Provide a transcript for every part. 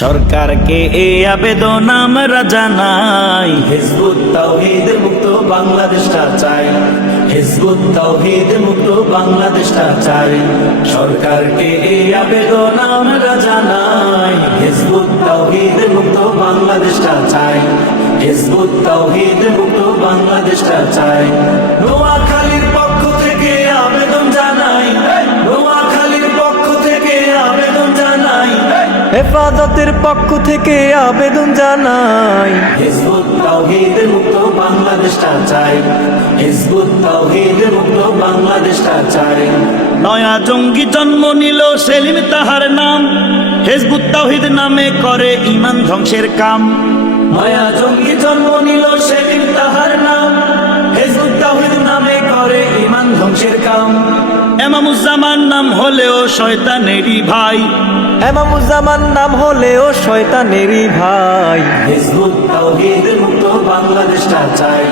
সরকারকে এই আবেদন আমরা জানাই, হিজবুত তাওহীদ মুক্ত বাংলাদেশটা চাই, হিজবুত তাওহীদ মুক্ত বাংলাদেশটা চাই। সরকারকে এই আবেদন আমরা জানাই, হিজবুত তাওহীদ মুক্ত বাংলাদেশটা চাই, হিজবুত তাওহীদ মুক্ত বাংলাদেশটা চাই। নোয়াখালীর পক্ষ থেকে আবেদন জানাই, নোয়াখালীর পক্ষ থেকে আবেদন জানাই, হেফাজতের পক্ষ থেকে আবেদন জানাই, হিজবুত তাওহীদ মুক্ত বাংলাদেশটা চাই, হিজবুত তাওহীদ মুক্ত বাংলাদেশটা চাই। নয়া জঙ্গি জন্ম নিল সেলিম তাহার নাম, হিজবুত তাওহীদ নামে করে ঈমান ধ্বংসের কাম। নয়া জঙ্গি জন্ম নিল সেলিম তাহার নাম, হিজবুত তাওহীদ নামে করে ঈমান ধ্বংসের কাম। এমামুজ্জামান নাম হলেও শয়তানেরই ভাই, এমামুজ্জামান নাম হলেও শয়তানেরই ভাই। হিজবুত তাওহীদ মুক্ত বাংলাদেশটা চাই,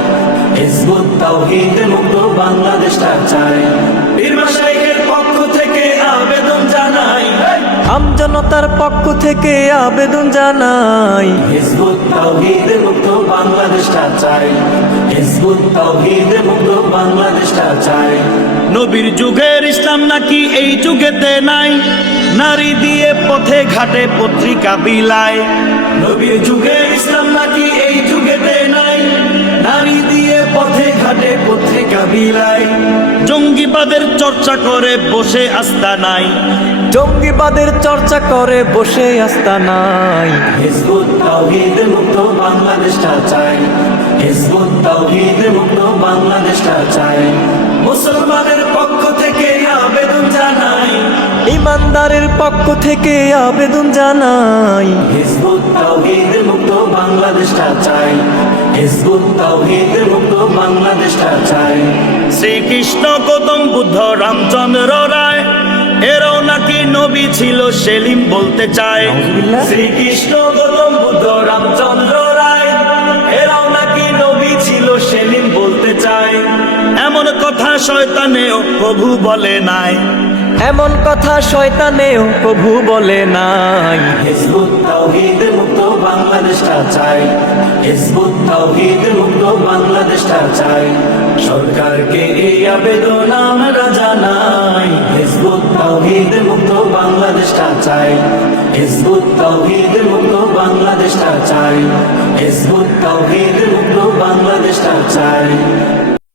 হিজবুত তাওহীদ মুক্ত বাংলাদেশটা চাই। পীর মাশায়েখের পক্ষ থেকে আবেদন জানাই, আমজনতার পক্ষ থেকে আবেদন জানাই, হিজবুত তাওহীদ মুক্ত বাংলাদেশটা চাই, হিজবুত তাওহীদ মুক্ত বাংলাদেশটা চাই। নবীর যুগের ইসলাম নাকি এই যুগেতে নাই, নারী দিয়ে পথে ঘাটে পত্রিকা বিলায়। নবীর যুগের ইসলাম নাকি এই যুগেতে নাই, নারী দিয়ে পথে ঘাটে পত্রিকা বিলায়। জঙ্গিবাদের চর্চা করে বসে আস্থা নাই, জঙ্গিবাদের চর্চা করে বসে আস্তানাই। হিজবুত তাওহীদ মুক্ত বাংলাদেশটা চাই, হিজবুত তাওহীদ মুক্ত বাংলাদেশটা চাই। মুসলমানের পক্ষ থেকে আবেদন জানাই, ইমানদারের পক্ষ থেকে আবেদন জানাই, হিজবুত তাওহীদ মুক্ত বাংলাদেশটা চাই, হিজবুত তাওহীদ মুক্ত বাংলাদেশটা চাই। শ্রীকৃষ্ণ গৌতম বুদ্ধ রামচন্দ্র রায় এরাও নাকি নবী ছিল সেলিম বলতে চায়। শ্রীকৃষ্ণ গৌতম বুদ্ধ রামচন্দ্র রায় এরাও নাকি নবী ছিল সেলিম বলতে চায়। এমন কথা শয়তানেও প্রভু বলে নাই, এমন কথা শয়তানেও প্রভু বলে নাই। হিজবুত তাওহীদ মুক্ত বাংলাদেশটা চাই, হিজবুত তাওহীদ মুক্ত বাংলাদেশটা চাই। সরকারকে এই আবেদন আমরা জানাই, হিজবুত তাওহীদ মুক্ত বাংলাদেশটা চাই, হিজবুত তাওহীদ মুক্ত বাংলাদেশটা চাই, হিজবুত তাওহীদ মুক্ত বাংলাদেশটা চাই।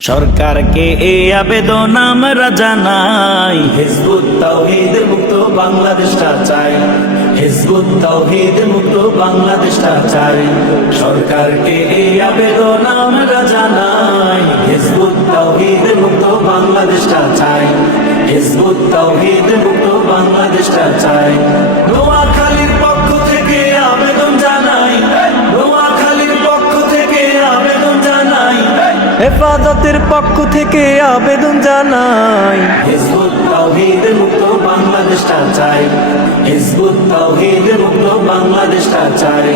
সরকারকে এই আবেদন আমরা জানাই, হিজবুত তাওহীদ মুক্ত বাংলাদেশটা চাই, হিজবুত তাওহীদ মুক্ত বাংলাদেশটা চাই। সরকারকে এই আবেদন আমরা জানাই, হিজবুত তাওহীদ মুক্ত বাংলাদেশটা চাই, হিজবুত তাওহীদ মুক্ত বাংলাদেশটা চাই। নোয়াখালীর পক্ষ থেকে আবেদন জানাই, নোয়াখালীর পক্ষ থেকে আবেদন জানাই, হেফাজতের পক্ষ থেকে আবেদন জানাই, হিজবুত তাওহীদ মুক্ত বাংলাদেশটা চাই, হিজবুত তাওহীদ মুক্ত বাংলাদেশটা চাই।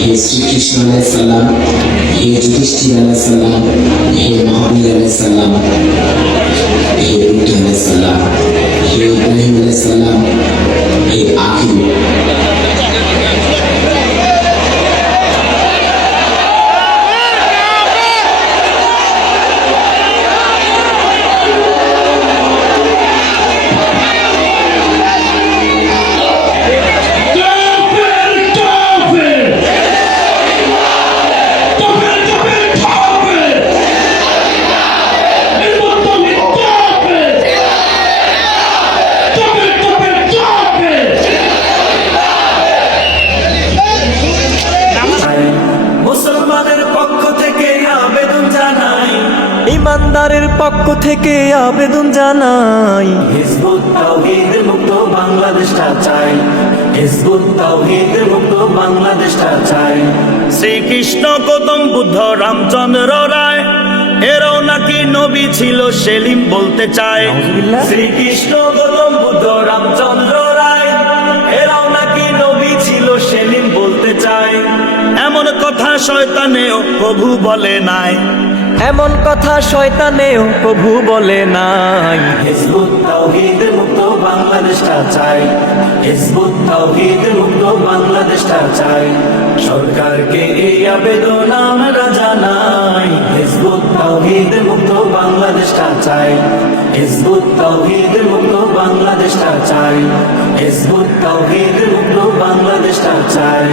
हे श्री कृष्ण अलैहिस्सलाम, हे युधिष्ठिर अलैहिस्सलाम, हे महावीर अलैहिस्सलाम, हे बुद्ध अलैहिस्सलाम, हे इब्राहिम अलैहिस्सलाम, हे आखिर ইমানদারের পক্ষ থেকে আবেদন জানাই, হিজবুত তাওহীদ মুক্ত বাংলাদেশটা চাই, হিজবুত তাওহীদ মুক্ত বাংলাদেশটা চাই শ্রীকৃষ্ণ গৌতম বুদ্ধ রামচন্দ্র রায় এরাও নাকি নবী ছিল সেলিম বলতে চায় নাউজুবিল্লাহ। শ্রীকৃষ্ণ গৌতম বুদ্ধ রামচন্দ্র রায় এরাও নাকি নবী ছিল সেলিম বলতে চায় এমন কথা শয়তানেও প্রভু বলে নাই এমন কথা শয়তানেও প্রভু বলে নাই হিজবুত তাওহীদ মুক্ত বাংলাদেশটা চাই হিজবুত তাওহীদ মুক্ত বাংলাদেশটা চাই সরকারকে এই আবেদন আমরা জানাই হিজবুত তাওহীদ মুক্ত বাংলাদেশটা চাই হিজবুত তাওহীদ মুক্ত বাংলাদেশটা চাই হিজবুত তাওহীদ মুক্ত বাংলাদেশটা চাই